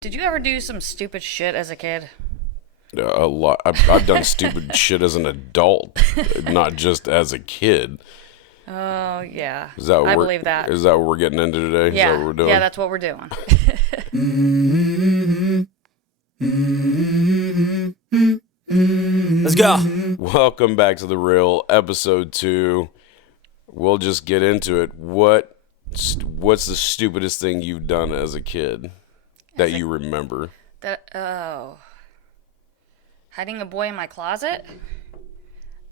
Did you ever do some stupid shit as a kid? A lot. I've done stupid shit as an adult, not just as a kid. Oh, yeah. Is that what I believe that. Is that what we're getting into today? Is that Yeah. what we're doing? Yeah, that's what we're doing. Let's go. Welcome back to The Real, episode 2. We'll just get into it. What's the stupidest thing you've done as a kid that you remember? Hiding a boy in my closet?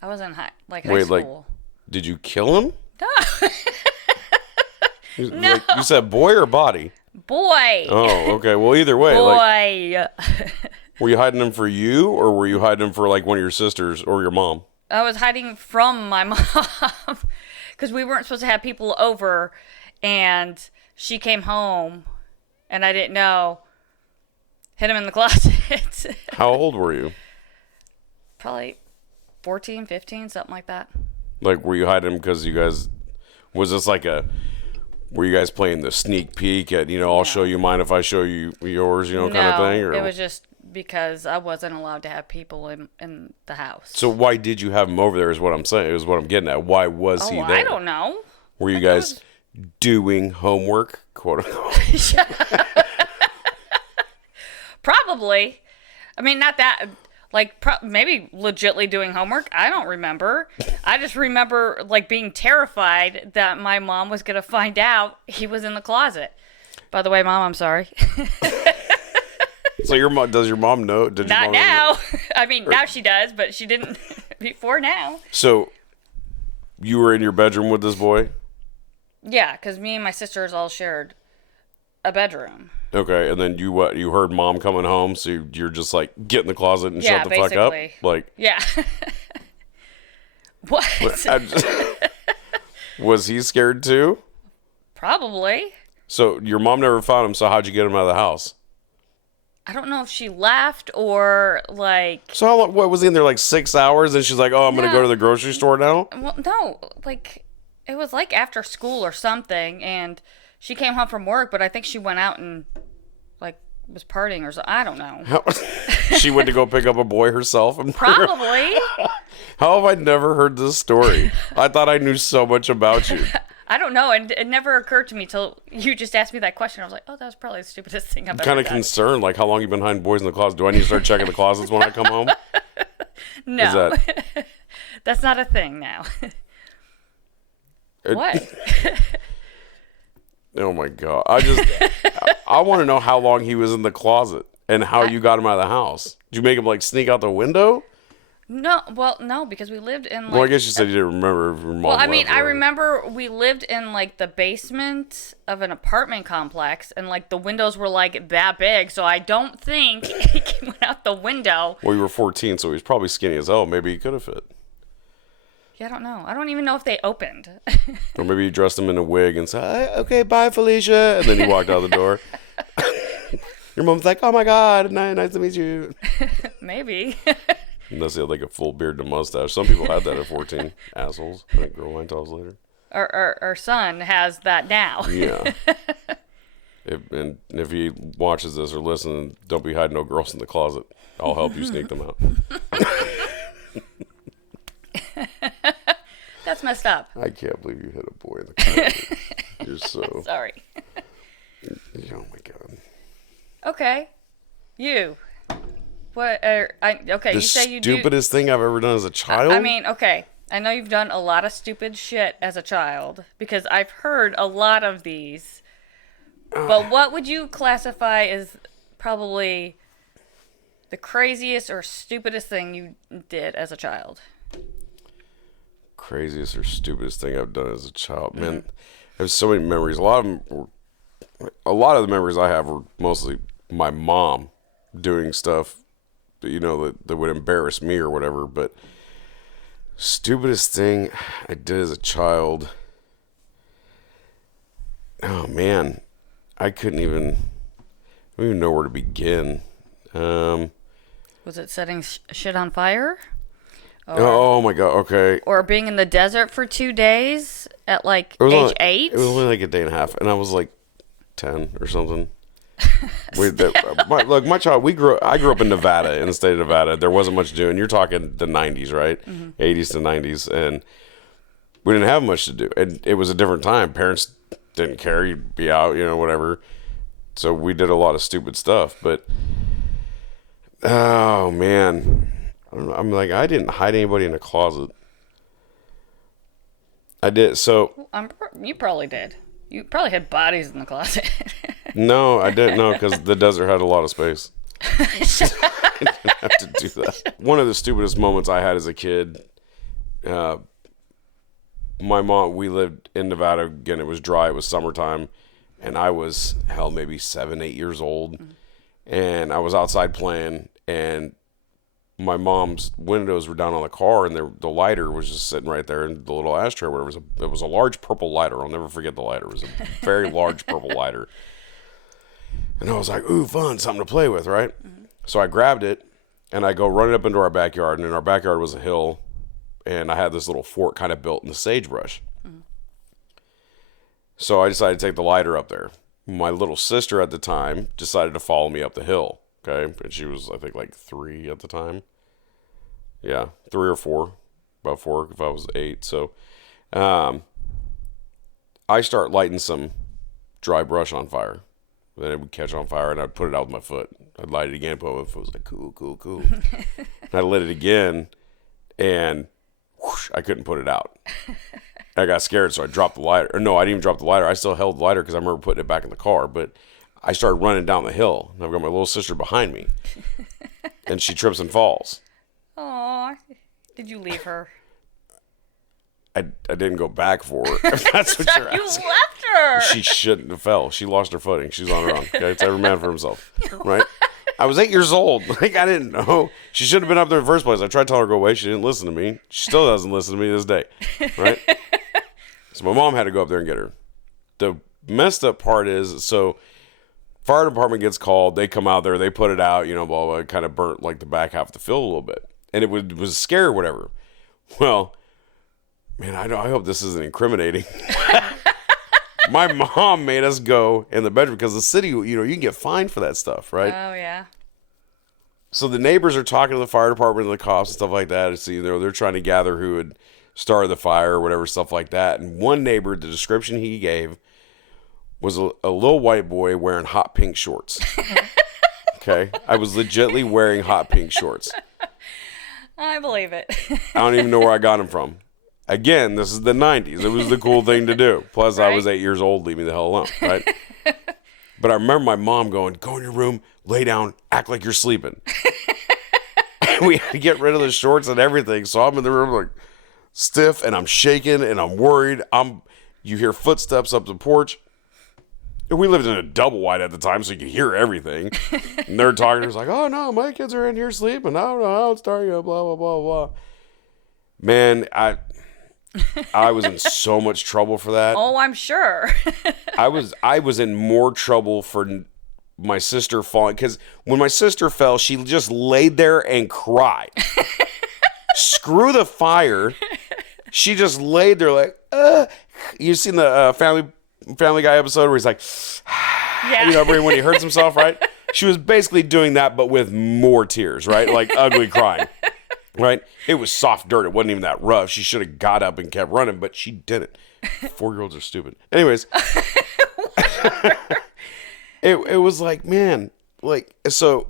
I was in high Wait, school. Did you kill him? No. No. You said boy or body? Boy. Oh, okay. Well, either way. Boy. Were you hiding him for you, or were you hiding him for, one of your sisters or your mom? I was hiding from my mom because we weren't supposed to have people over, and she came home, and I didn't know. Hid him in the closet. How old were you? Probably 14, 15, something like that. Were you hiding him because you guys... Was this were you guys playing the sneak peek at, I'll show you mine if I show you yours, kind of thing? Or? It was just because I wasn't allowed to have people in the house. So why did you have him over there is what I'm saying, is what I'm getting at. Why was he there? I don't know. Were you guys doing homework, quote unquote? Probably. I mean, not that... maybe legitly doing homework. I don't remember. I just remember, being terrified that my mom was going to find out he was in the closet. By the way, Mom, I'm sorry. So does your mom know? Not now. I mean, now she does, but she didn't before now. So, you were in your bedroom with this boy? Yeah, because me and my sisters all shared a bedroom. Okay, and then you heard mom coming home, so you're just get in the closet and shut the basically. fuck up? Yeah. What? Was he scared too? Probably. So your mom never found him, so how'd you get him out of the house? I don't know if she left or So how long, what, was he in there 6 hours and she's like, oh, I'm going to go to the grocery store now? Well, no, it was after school or something, and she came home from work, but I think she went out and was partying or something. I don't know. She went to go pick up a boy herself? Probably. How have I never heard this story? I thought I knew so much about you. I don't know. It never occurred to me till you just asked me that question. I was like, oh, that was probably the stupidest thing I've ever done. I'm kind of concerned. How long you been hiding boys in the closet? Do I need to start checking the closets when I come home? No. That's not a thing now. What? Oh my God. I want to know how long he was in the closet and how you got him out of the house. Did you make him sneak out the window? No, well, no, because we lived in well, I guess you said you didn't remember if your mom Well, I mean, left, I remember we lived in the basement of an apartment complex, and the windows were that big, so I don't think he went out the window. Well, you were 14, so he was probably skinny as hell. Maybe he could have fit. Yeah, I don't know. I don't even know if they opened. Or maybe you dressed him in a wig and said, okay, bye, Felicia. And then you walked out the door. Your mom's like, oh my God, nice to meet you. Maybe. Unless he had a full beard and a mustache. Some people had that at 14. Assholes. I think girl line tells later. Our son has that now. Yeah. If he watches this or listens, don't be hiding no girls in the closet. I'll help you sneak them out. That's messed up. I can't believe you hit a boy in the closet. You're so... Sorry. Oh my God. Okay. You. What? Okay, you say you do... The stupidest thing I've ever done as a child? I mean, okay. I know you've done a lot of stupid shit as a child, because I've heard a lot of these. But what would you classify as probably the craziest or stupidest thing you did as a child? Craziest or stupidest thing I've done as a child? Man, I have so many memories. A lot of the memories I have were mostly my mom doing stuff, that would embarrass me or whatever. But stupidest thing I did as a child, oh man, I don't even know where to begin. Was it setting shit on fire? Oh my God, okay. Or being in the desert for 2 days at age 8? It was only a day and a half, and I was 10 or something. My child, I grew up in Nevada, in the state of Nevada. There wasn't much doing. You're talking the 90s, right? 80s to 90s. And we didn't have much to do. And it was a different time. Parents didn't care. You'd be out, whatever. So we did a lot of stupid stuff. But, oh, man. I don't know. I'm like, I didn't hide anybody in a closet. I did. So You probably did. You probably had bodies in the closet. no, I didn't know because the desert had a lot of space. I didn't have to do that. One of the stupidest moments I had as a kid, my mom, we lived in Nevada. Again, it was dry. It was summertime. And I was, maybe 7, 8 years old. And I was outside playing. And my mom's windows were down on the car, and the lighter was just sitting right there in the little ashtray. Where it was a large purple lighter. I'll never forget the lighter. It was a very large purple lighter. And I was like, ooh, fun, something to play with, right? So I grabbed it, and I go running up into our backyard, and in our backyard was a hill, and I had this little fort kind of built in the sagebrush. So I decided to take the lighter up there. My little sister at the time decided to follow me up the hill. Okay, and she was, I think, like 3 at the time. Yeah, 3 or 4. About 4 if I was 8. So I start lighting some dry brush on fire. Then it would catch on fire, and I'd put it out with my foot. I'd light it again, put it with my foot. It was like, cool, cool, cool. And I lit it again, and whoosh, I couldn't put it out. I got scared, so I dropped the lighter. Or no, I didn't even drop the lighter. I still held the lighter because I remember putting it back in the car, but I started running down the hill, and I've got my little sister behind me, and she trips and falls. Aw, did you leave her? I didn't go back for her. If that's what you're You asking. left her. She shouldn't have fell. She lost her footing. She's on her own. Okay, it's every man for himself, right? I was 8 years old. Like, I didn't know. She shouldn't have been up there in the first place. I tried to tell her to go away. She didn't listen to me. She still doesn't listen to me this day, right? So my mom had to go up there and get her. The messed up part is, so fire department gets called. They come out there. They put it out. Blah, blah. It kind of burnt like the back half of the field a little bit, and it was scary or whatever. Well, man, I hope this isn't incriminating. My mom made us go in the bedroom because the city, you can get fined for that stuff, right? Oh, yeah. So the neighbors are talking to the fire department and the cops and stuff like that. And see, they're trying to gather who had started the fire or whatever, stuff like that. And one neighbor, the description he gave was a little white boy wearing hot pink shorts. Okay? I was legitimately wearing hot pink shorts. I believe it. I don't even know where I got them from. Again, this is the 90s. It was the cool thing to do. Plus, I was 8 years old. Leave me the hell alone, right? But I remember my mom going, go in your room, lay down, act like you're sleeping. We had to get rid of the shorts and everything. So I'm in the room like stiff, and I'm shaking, and I'm worried. You hear footsteps up the porch. And we lived in a double wide at the time, so you could hear everything. And they're talking. It's like, oh, no, my kids are in here sleeping. I don't know how it's starting, blah, blah, blah, blah. Man, I was in so much trouble for that. Oh, I'm sure. I was in more trouble for my sister falling, because when my sister fell, she just laid there and cried. Screw the fire. She just laid there like, You've seen the Family Guy episode where he's like, Yeah. when he hurts himself, right? She was basically doing that, but with more tears, right? Like ugly crying. Right? It was soft dirt. It wasn't even that rough. She should have got up and kept running, but she didn't. 4-year-olds are stupid. Anyways. it was like, man, like, so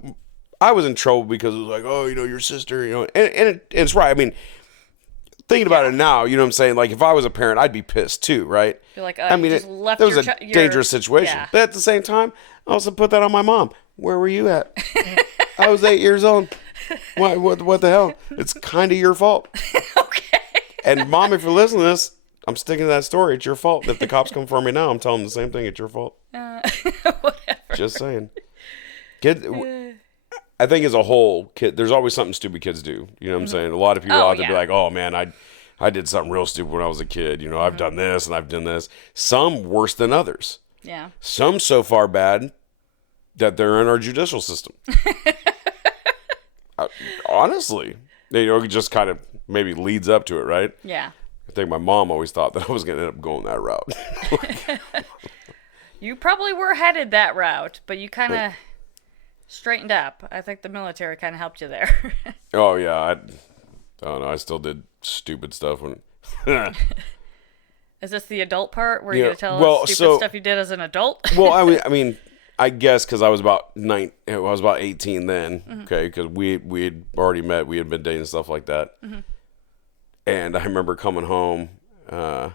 I was in trouble because it was like, oh, your sister, and it's right. I mean, thinking about it now, you know what I'm saying? Like, if I was a parent, I'd be pissed too, right? You're like, I mean, just left that was your a dangerous situation. Yeah. But at the same time, I also put that on my mom. Where were you at? I was 8 years old. What the hell? It's kind of your fault. Okay. And Mom, if you're listening to this, I'm sticking to that story. It's your fault. If the cops come for me now, I'm telling them the same thing. It's your fault. Whatever. Just saying. I think as a whole, there's always something stupid kids do. You know what I'm saying? A lot of people out there be like, oh, man, I did something real stupid when I was a kid. I've done this and I've done this. Some worse than others. Yeah. Some so far bad that they're in our judicial system. Honestly, it just kind of maybe leads up to it, right? Yeah. I think my mom always thought that I was going to end up going that route. You probably were headed that route, but you kind of straightened up. I think the military kind of helped you there. Oh yeah, I don't know. I still did stupid stuff when. Is this the adult part where Yeah, you're going to tell well, us stupid so- stuff you did as an adult? Well, I mean, I guess because I was about 18 then. Okay, because we had already met. We had been dating and stuff like that. And I remember coming home, and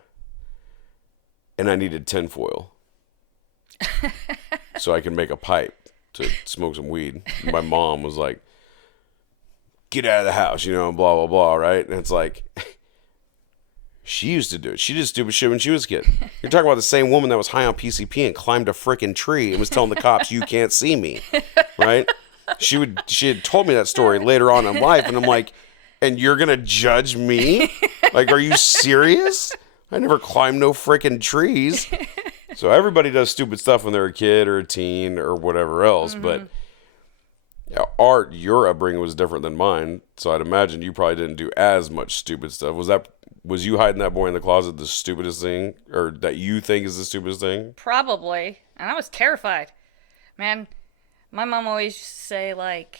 I needed tinfoil so I could make a pipe to smoke some weed. My mom was like, "Get out of the house," blah blah blah, right? And it's like. She used to do it. She did stupid shit when she was a kid. You're talking about the same woman that was high on PCP and climbed a freaking tree and was telling the cops, "You can't see me," right? She had told me that story later on in life, and I'm like, "And you're gonna judge me? Like, are you serious? I never climbed no freaking trees." So everybody does stupid stuff when they're a kid or a teen or whatever else, but your upbringing was different than mine, so I'd imagine you probably didn't do as much stupid stuff. Was you hiding that boy in the closet the stupidest thing, or that you think is the stupidest thing? Probably. And I was terrified. Man, my mom always used to say, like,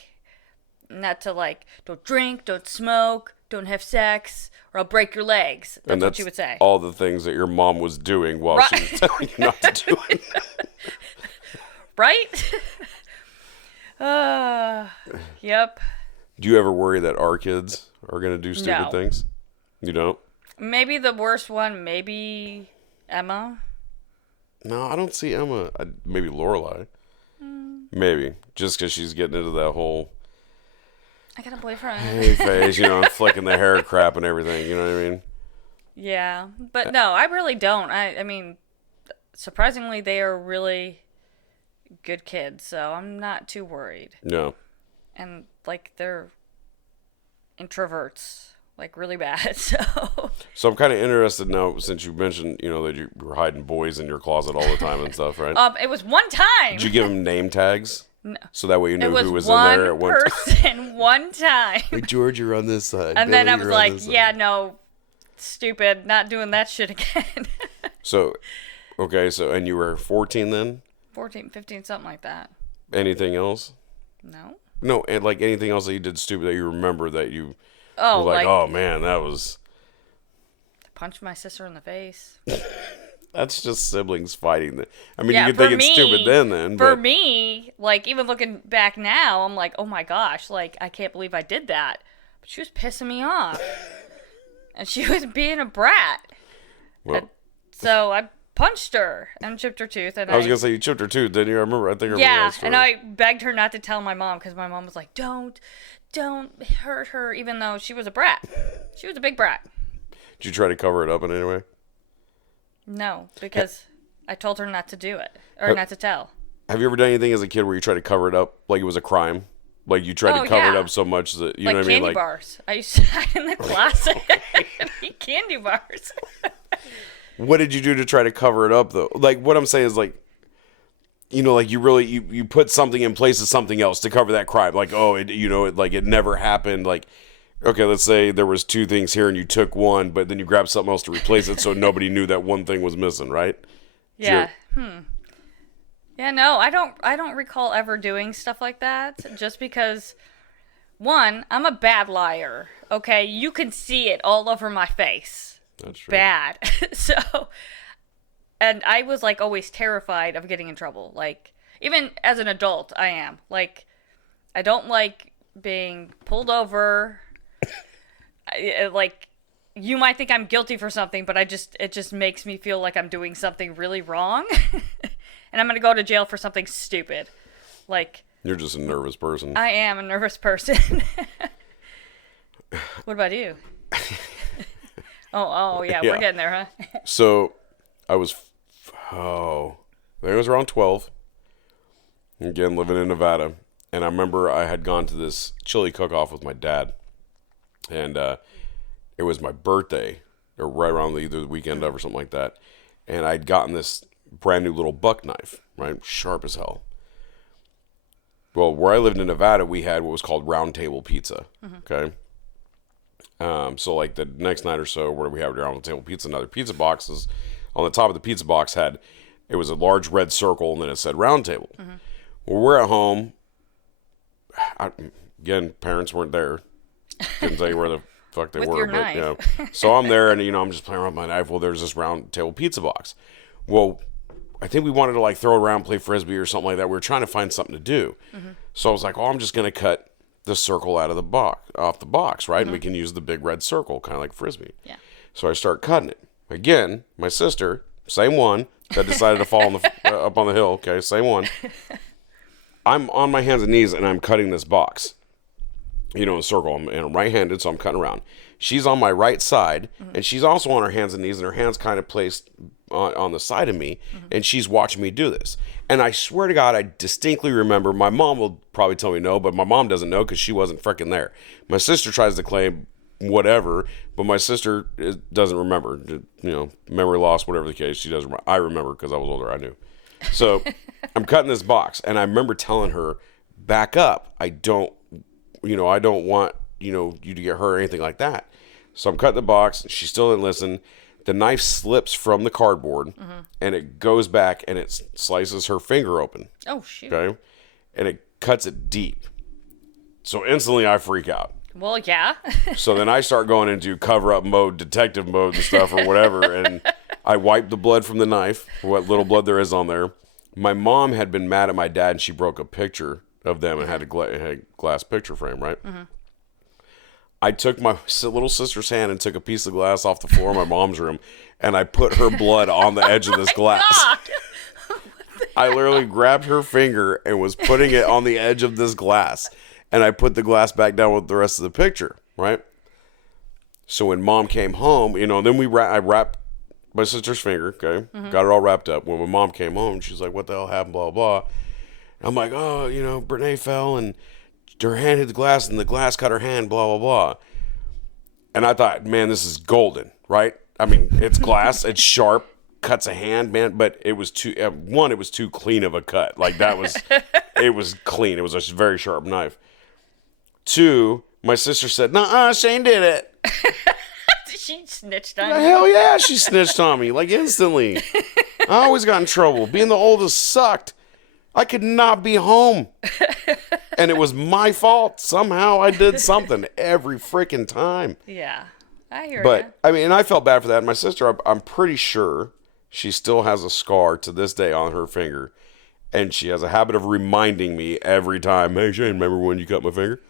not to, like, don't drink, don't smoke, don't have sex, or I'll break your legs. That's what she would say. All the things that your mom was doing while she was telling you not to do it. Right? Yep. Do you ever worry that our kids are going to do stupid No. things? You don't? Maybe the worst one, maybe Emma. No, I don't see Emma. Maybe Lorelai. Maybe. Just because she's getting into that whole I got a boyfriend. hey phase, and flicking the hair crap and everything. You know what I mean? Yeah. But no, I really don't. I mean, surprisingly, they are really good kids, so I'm not too worried. No. And, like, they're introverts. Like, really bad, so... So I'm kind of interested now, since you mentioned, that you were hiding boys in your closet all the time and stuff, right? It was one time! Did you give them name tags? No. So that way you knew It who was was in there at one one person, one time. Hey, George, you're on this side. And Billy, then I was you're on like, this side. yeah, no, stupid, not doing that shit again. So, okay, and you were 14 then? 14, 15, something like that. Anything else? No? No, and like anything else that you did stupid that you remember that you Oh, were like, oh man, that was... Punch my sister in the face. That's just siblings fighting. I mean, Yeah, you could think for it's me- stupid then. For But me, like, even looking back now, I'm like, oh my gosh, like, I can't believe I did that. But she was pissing me off. And she was being a brat. well, So I punched her and chipped her tooth. And I was gonna say you chipped her tooth, didn't you? I think I remember yeah, that story. and I begged her not to tell my mom because my mom was like, don't hurt her, even though she was a brat. She was a big brat. Did you try to cover it up in any way? No, because I told her not to do it or not to tell. Have you ever done anything as a kid where you tried to cover it up like it was a crime? Like you tried Oh, to cover it yeah. up so much that you Like know what I candy mean? Like bars. I used to hide in the closet and eat candy bars. what did you do to try to cover it up though? Like what I'm saying is like like you really you put something in place of something else to cover that crime. Like it never happened. Like okay, let's say there was two things here and you took one, but then you grabbed something else to replace it so nobody knew that one thing was missing, right? Yeah. Yeah, no, I don't recall ever doing stuff like that just because one, I'm a bad liar. Okay, you can see it all over my face. That's true. Bad. So and I was like always terrified of getting in trouble. Like even as an adult, I am. Like I don't like being pulled over. Like you might think I'm guilty for something, but it just makes me feel like I'm doing something really wrong. And I'm going to go to jail for something stupid. Like You're just a nervous person. I am a nervous person. What about you? Oh yeah, Yeah. we're getting there, huh? So, I was, I think I was around 12. Again, living in Nevada. And I remember I had gone to this chili cook-off with my dad. And it was my birthday, or right around either the weekend of or something like that. And I'd gotten this brand new little buck knife, right? Sharp as hell. Well, where I lived in Nevada, we had what was called round table pizza. Okay. So like the next night or so, where we had round table pizza, another pizza boxes on the top of the pizza box had It was a large red circle, and then it said round table. Well, we're at home. Again, parents weren't there. Couldn't tell you where the fuck they With were. your But, knife. you know, so I'm there, and, you know, I'm just playing around with my knife. Well, there's this round table pizza box. Well, I think we wanted to, like, throw it around, play Frisbee or something like that. We were trying to find something to do. So I was like, oh, I'm just going to cut the circle out of the box, off the box, right? And we can use the big red circle, kind of like Frisbee. Yeah. So I start cutting it. Again, my sister, same one, that decided to fall on the, up on the hill. Okay, same one. I'm on my hands and knees, and I'm cutting this box. You know, in a circle. I'm right-handed, so I'm cutting around. She's on my right side, and she's also on her hands and knees, and her hands kind of placed on the side of me, and she's watching me do this. And I swear to God, I distinctly remember, my mom will probably tell me no, but my mom doesn't know because she wasn't freaking there. My sister tries to claim whatever, but my sister doesn't remember. You know, memory loss, whatever the case, she doesn't remember. I remember because I was older, I knew. So I'm cutting this box, and I remember telling her, back up. I don't want, you know, you to get hurt or anything like that. So I'm cutting the box. She still didn't listen. The knife slips from the cardboard, and it goes back, and it slices her finger open. Oh, shoot. Okay? And it cuts it deep. So instantly I freak out. Well, yeah. So then I start going into cover-up mode, detective mode and stuff or whatever, and I wipe the blood from the knife, what little blood there is on there. My mom had been mad at my dad, and she broke a picture of them and had a glass picture frame, right? I took my little sister's hand and took a piece of glass off the floor of my mom's room, and I put her blood on the edge of this glass. God. I literally grabbed her finger and was putting it on the edge of this glass, and I put the glass back down with the rest of the picture, right? So when mom came home, you know, then I wrapped my sister's finger, okay? Got it all wrapped up. When my mom came home, she's like, what the hell happened, blah, blah, blah. I'm like, oh, you know, Brene fell and her hand hit the glass and the glass cut her hand, blah, blah, blah. And I thought, man, this is golden, right? I mean, it's glass, it's sharp, cuts a hand, man, but it was too, it was too clean of a cut. Like that was, it was clean. It was a very sharp knife. 2, my sister said, nuh-uh, Shane did it. She snitched on you. Hell yeah, she snitched on me, like instantly. I always got in trouble. Being the oldest sucked. I could not be home. And it was my fault. Somehow I did something every freaking time. Yeah. I hear you. But, I mean, and I felt bad for that. My sister, I'm pretty sure she still has a scar to this day on her finger. And she has a habit of reminding me every time, hey, Shane, remember when you cut my finger?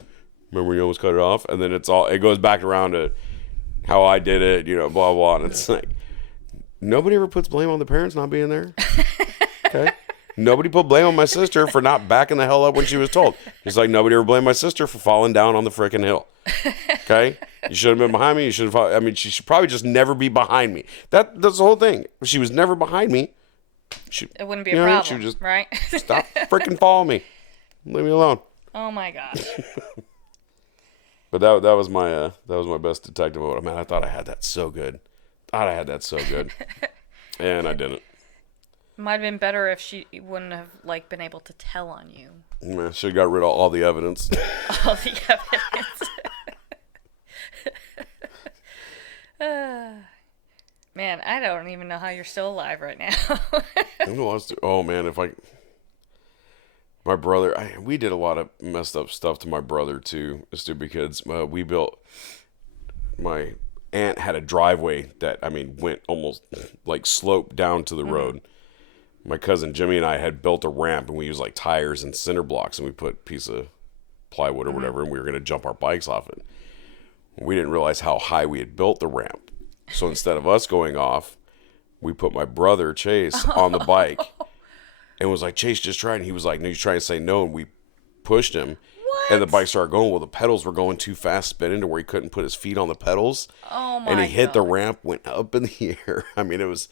Remember when you almost cut it off? And then it goes back around to how I did it, you know, blah, blah. And it's like, nobody ever puts blame on the parents not being there. Okay? Nobody put blame on my sister for not backing the hell up when she was told. Just like nobody ever blamed my sister for falling down on the freaking hill. Okay? You should have been behind me. You should have. I mean, she should probably just never be behind me. That's the whole thing. If she was never behind me, it wouldn't be a problem, she would just right? stop freaking following me. Leave me alone. Oh my gosh. But that was my best detective mode. Man, I thought I had that so good. And I didn't. Might have been better if she wouldn't have been able to tell on you. Man, should have got rid of all the evidence. All the evidence. Man, I don't even know how you're still alive right now. I don't know what else to, oh man, my brother, we did a lot of messed up stuff to my brother too, stupid kids. My aunt had a driveway that, went almost sloped down to the road. My cousin Jimmy and I had built a ramp, and we used tires and cinder blocks, and we put a piece of plywood or whatever, and we were going to jump our bikes off it. We didn't realize how high we had built the ramp. So instead of us going off, we put my brother Chase on the bike and was like, Chase, just try it. And he was like, no, he's trying to say no. And we pushed him. What? And the bike started going. Well, the pedals were going too fast, spinning to where he couldn't put his feet on the pedals. Oh my! And he hit the ramp, went up in the air. It was.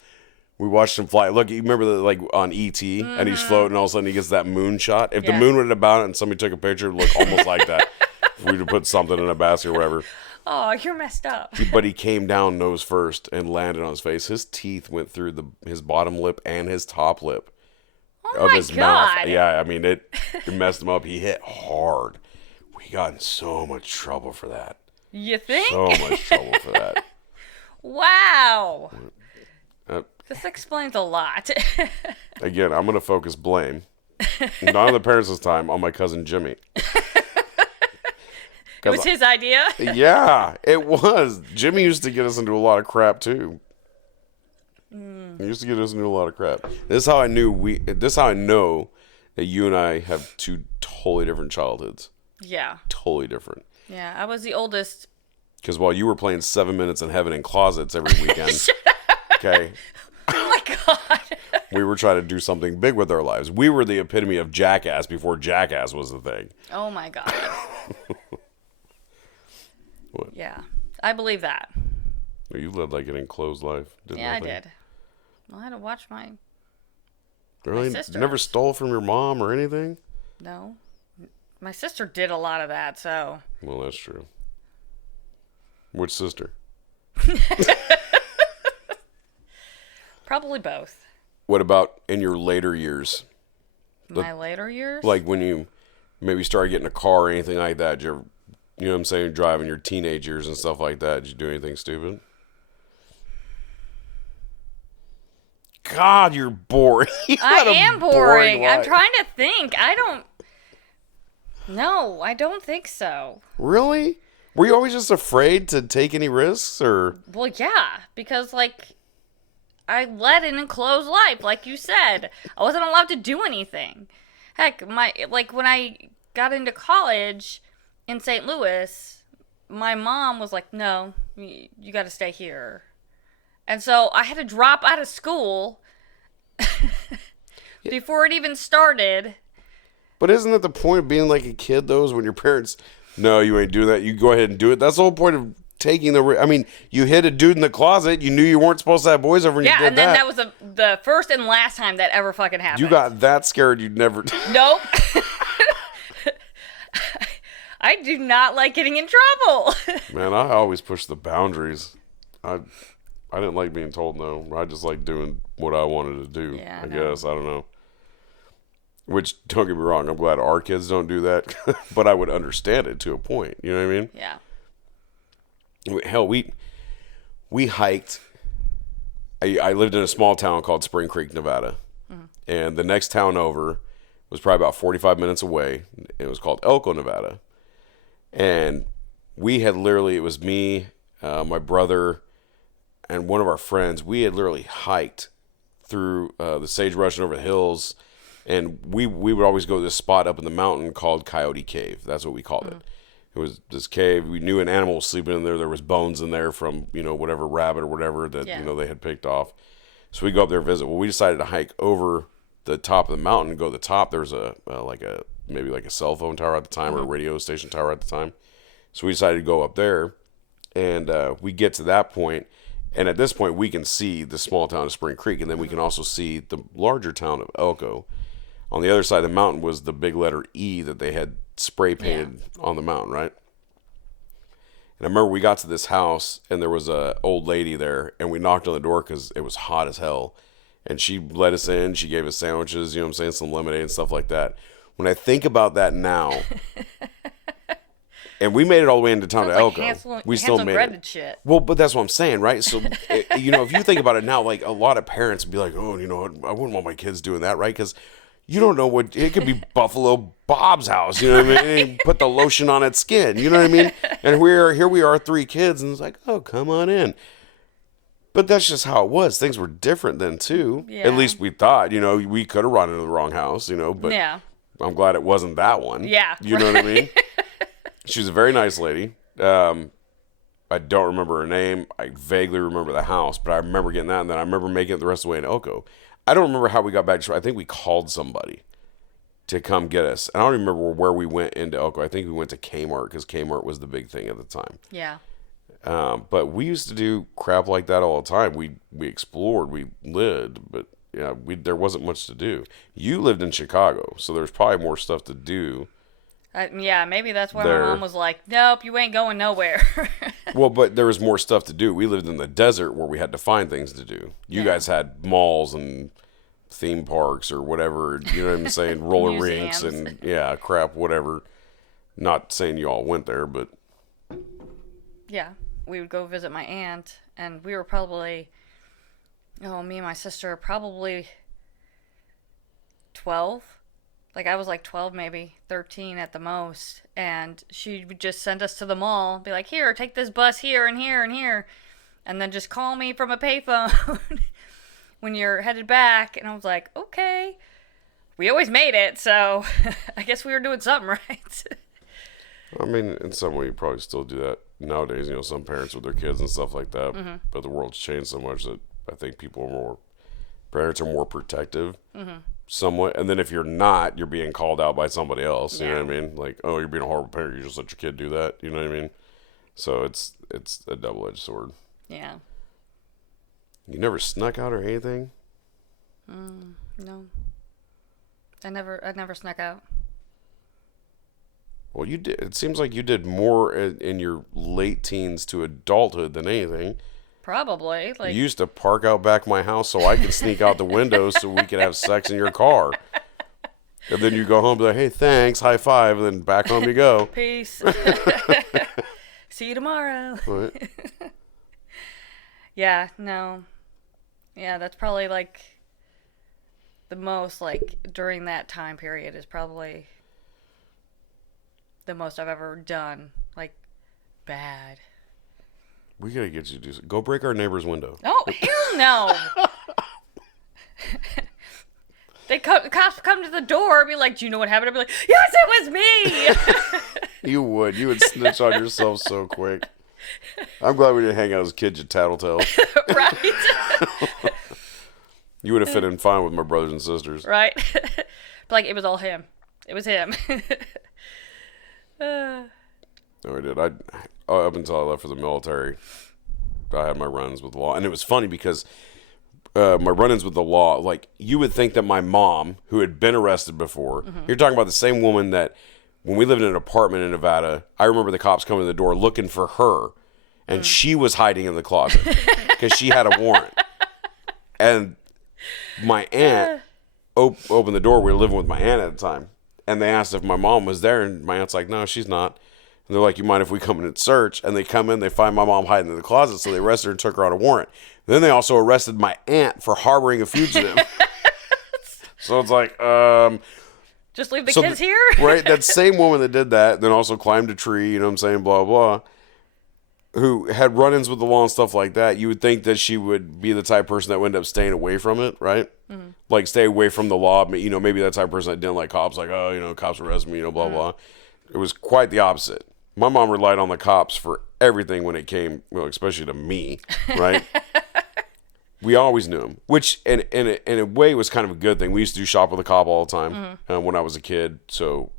We watched him fly. Look, you remember on E.T. and he's floating, all of a sudden he gets that moon shot. If the moon went about it and somebody took a picture, it would look almost like that. If we would put something in a basket or whatever. Oh, you're messed up. But he came down nose first and landed on his face. His teeth went through his bottom lip and his top lip of his mouth. Yeah, it messed him up. He hit hard. We got in so much trouble for that. You think? So much trouble for that. Wow. This explains a lot. Again, I'm going to focus blame, not on the parents this time, on my cousin Jimmy. It was his idea. Yeah, it was. Jimmy used to get us into a lot of crap too. He used to get us into a lot of crap. This is how I knew This is how I know that you and I have two totally different childhoods. Yeah. Totally different. Yeah, I was the oldest. Because while you were playing 7 Minutes in Heaven in closets every weekend, okay, Oh my god. we were trying to do something big with our lives. We were the epitome of Jackass before Jackass was the thing. Oh my god. What? Yeah, I believe that. You led like an enclosed life. Yeah, I did. Well, I had to watch my. Really? sister. You never stole from your mom or anything? No. My sister did a lot of that, so. Well, that's true. Which sister? Probably both. What about in your later years? My later years? Like when you maybe started getting a car or anything like that? Did you ever, you know what I'm saying, driving your teenage years and stuff like that? Did you do anything stupid? God, you're boring. I am boring. I'm life. trying to think. No, I don't think so. Really? Were you always just afraid to take any risks, or? Well, yeah, because, I led an enclosed life, like you said. I wasn't allowed to do anything. Heck, when I got into college in St. Louis, my mom was like, no, you got to stay here. And so I had to drop out of school before it even started. But isn't that the point of being like a kid, though, is when your parents, no, you ain't doing that, you go ahead and do it? That's the whole point of taking I mean, you hit a dude in the closet, you knew you weren't supposed to have boys over, and you did that. Yeah, and then that was the first and last time that ever fucking happened. You got that scared you'd never... Nope. I do not like getting in trouble. Man, I always push the boundaries. I didn't like being told no. I just like doing what I wanted to do. Yeah, I no. guess. I don't know. Which, don't get me wrong, I'm glad our kids don't do that. But I would understand it to a point. You know what I mean? Yeah. Hell, we hiked. I lived in a small town called Spring Creek, Nevada. Mm-hmm. And the next town over was probably about 45 minutes away. It was called Elko, Nevada. And we had literally, it was me, my brother, and one of our friends. We had literally hiked through the sagebrush and over the hills. And we would always go to this spot up in the mountain called Coyote Cave. That's what we called it. It was this cave. We knew an animal was sleeping in there. There was bones in there from, whatever rabbit or whatever that, they had picked off. So we go up there and visit. Well, we decided to hike over the top of the mountain and go to the top. There was maybe a cell phone tower at the time or a radio station tower at the time. So we decided to go up there, and we get to that point. And at this point, we can see the small town of Spring Creek, and then we can also see the larger town of Elko. On the other side of the mountain was the big letter E that they had spray painted on the mountain, right? And I remember we got to this house, and there was a old lady there, and we knocked on the door because it was hot as hell. And she let us in. She gave us sandwiches, you know what I'm saying, some lemonade and stuff like that. When I think about that now, and we made it all the way into town to Elko. We still made it. Shit. Well, but that's what I'm saying, right? So, if you think about it now, like a lot of parents would be like, oh, I wouldn't want my kids doing that, right? Because you don't know what, it could be Buffalo Bob's house, you know what I mean? And put the lotion on its skin, you know what I mean? And here we are, 3 kids, and it's like, oh, come on in. But that's just how it was. Things were different then, too. Yeah. At least we thought, we could have run into the wrong house, but yeah. I'm glad it wasn't that one. Yeah. You know what I mean? She was a very nice lady. I don't remember her name. I vaguely remember the house, but I remember getting that, and then I remember making it the rest of the way in Elko. I don't remember how we got back. I think we called somebody to come get us. And I don't remember where we went into Elko. I think we went to Kmart because Kmart was the big thing at the time. Yeah. But we used to do crap like that all the time. We explored, we lived, but there wasn't much to do. You lived in Chicago, so there's probably more stuff to do. Yeah, maybe that's why my mom was like, nope, you ain't going nowhere. Well, but there was more stuff to do. We lived in the desert where we had to find things to do. You guys had malls and theme parks or whatever, you know what I'm saying, roller rinks and, crap, whatever. Not saying you all went there, but... Yeah, we would go visit my aunt, and we were probably, Oh, me and my sister are probably 12. Like, I was like 12, maybe 13 at the most. And she would just send us to the mall, be like, here, take this bus here and here and here. And then just call me from a payphone when you're headed back. And I was like, okay. We always made it, so I guess we were doing something right. I mean, in some way, you probably still do that nowadays. You know, some parents with their kids and stuff like that. Mm-hmm. But the world's changed so much that I think parents are more protective, somewhat. And then if you're not, you're being called out by somebody else. You know what I mean? Like, oh, you're being a horrible parent. You just let your kid do that. You know what I mean? So it's a double-edged sword. Yeah. You never snuck out or anything? No. I never snuck out. Well, you did. It seems like you did more in your late teens to adulthood than anything. Probably. Like, You used to park out back my house so I could sneak out the window so we could have sex in your car. And then you go home and be like, hey, thanks, high five, and then back home you go. peace. See you tomorrow. Right. Yeah, no. Yeah, that's probably like the most, like, during that time period is probably the most I've ever done. Like, bad. We gotta get you to do something. Go break our neighbor's window. Oh, hell no. Cops come to the door and be like, do you know what happened? I'd be like, yes, it was me. You would. You would snitch on yourself so quick. I'm glad we didn't hang out as kids at Tattletale. Right? You would have fit in fine with my brothers and sisters. Right? Like, it was all him. It was him. No, I did. Up until I left for the military, I had my run-ins with the law. And it was funny because my run-ins with the law, like, you would think that my mom, who had been arrested before, you're talking about the same woman that when we lived in an apartment in Nevada, I remember the cops coming to the door looking for her, and she was hiding in the closet because she had a warrant. And my aunt opened the door. We were living with my aunt at the time, and they asked if my mom was there, and my aunt's like, no, she's not. And they're like, you mind if we come in and search? And they come in, they find my mom hiding in the closet, so they arrested her and took her on a warrant. Then they also arrested my aunt for harboring a fugitive. So it's like, just leave the kids here? Right? That same woman that did that, then also climbed a tree, you know what I'm saying, blah, blah, who had run-ins with the law and stuff like that, you would think that she would be the type of person that would end up staying away from it, right? Mm-hmm. Like, stay away from the law. You know, maybe that type of person that didn't like cops, like, oh, you know, cops arrest me, you know, blah, blah. It was quite the opposite. My mom relied on the cops for everything when it came, well, especially to me, right? We always knew him, which in a way was kind of a good thing. We used to do shop with a cop all the time when I was a kid. So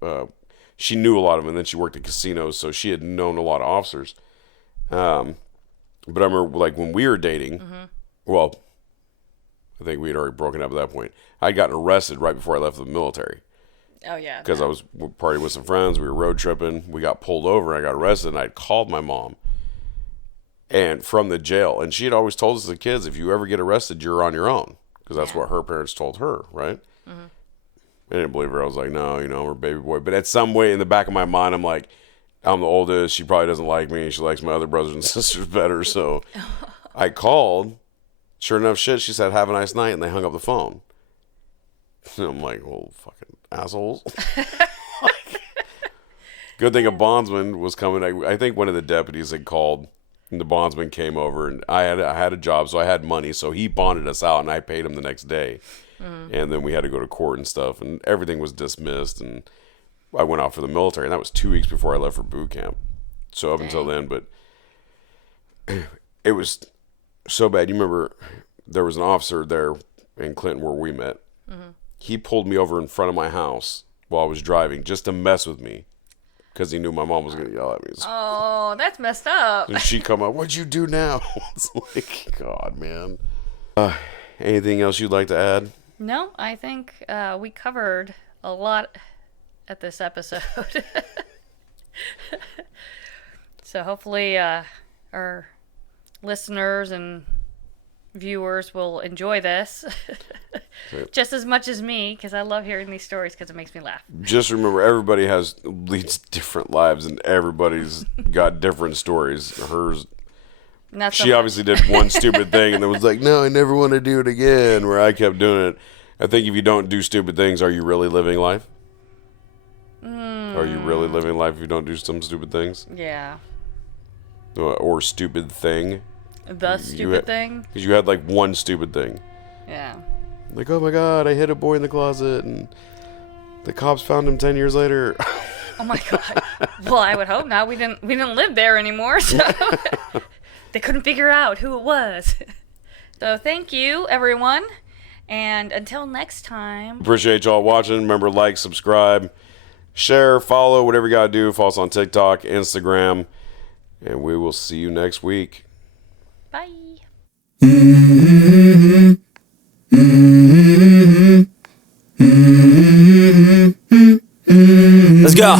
she knew a lot of them, and then she worked at casinos, so she had known a lot of officers. But I remember, like, when we were dating, well, I think we had already broken up at that point. I'd gotten arrested right before I left the military. Oh, yeah. Because I was partying with some friends. We were road tripping. We got pulled over. And I got arrested, and I'd called my mom. And from the jail. And she had always told us as kids, if you ever get arrested, you're on your own. Because that's what her parents told her, right? Mm-hmm. I didn't believe her. I was like, no, you know, I'm her baby boy. But at some way in the back of my mind, I'm like, I'm the oldest. She probably doesn't like me. She likes my other brothers and sisters better. So I called. Sure enough, shit, she said, have a nice night. And they hung up the phone. And I'm like, well, fucking assholes. Good thing a bondsman was coming. I think one of the deputies had called. And the bondsman came over, and I had a job, so I had money. So he bonded us out, and I paid him the next day. And then we had to go to court and stuff, and everything was dismissed. And I went out for the military, and that was 2 weeks before I left for boot camp. So up until then, but it was so bad. You remember there was an officer there in Clinton where we met. He pulled me over in front of my house while I was driving just to mess with me. Because he knew my mom was going to yell at me. So, oh, that's messed up. And she come up, what'd you do now? It's like, God, man. Anything else you'd like to add? No, I think we covered a lot at this episode. So hopefully our listeners and viewers will enjoy this just as much as me, because I love hearing these stories because it makes me laugh. Just remember, everybody leads different lives, and everybody's got different stories. Not so She much. obviously did one stupid thing and then was like, no, I never want to do it again, where I kept doing it. I think if you don't do stupid things, are you really living life? Are you really living life if you don't do some stupid things? Yeah. Or stupid thing? The stupid thing? Because you had like one stupid thing. Yeah. Like, oh my god, I hit a boy in the closet and the cops found him 10 years later. Oh my god. Well, I would hope not. We didn't live there anymore, so they couldn't figure out who it was. So thank you, everyone. And until next time. Appreciate y'all watching. Remember, like, subscribe, share, follow, whatever you gotta do. Follow us on TikTok, Instagram, and we will see you next week. Bye. Let's go.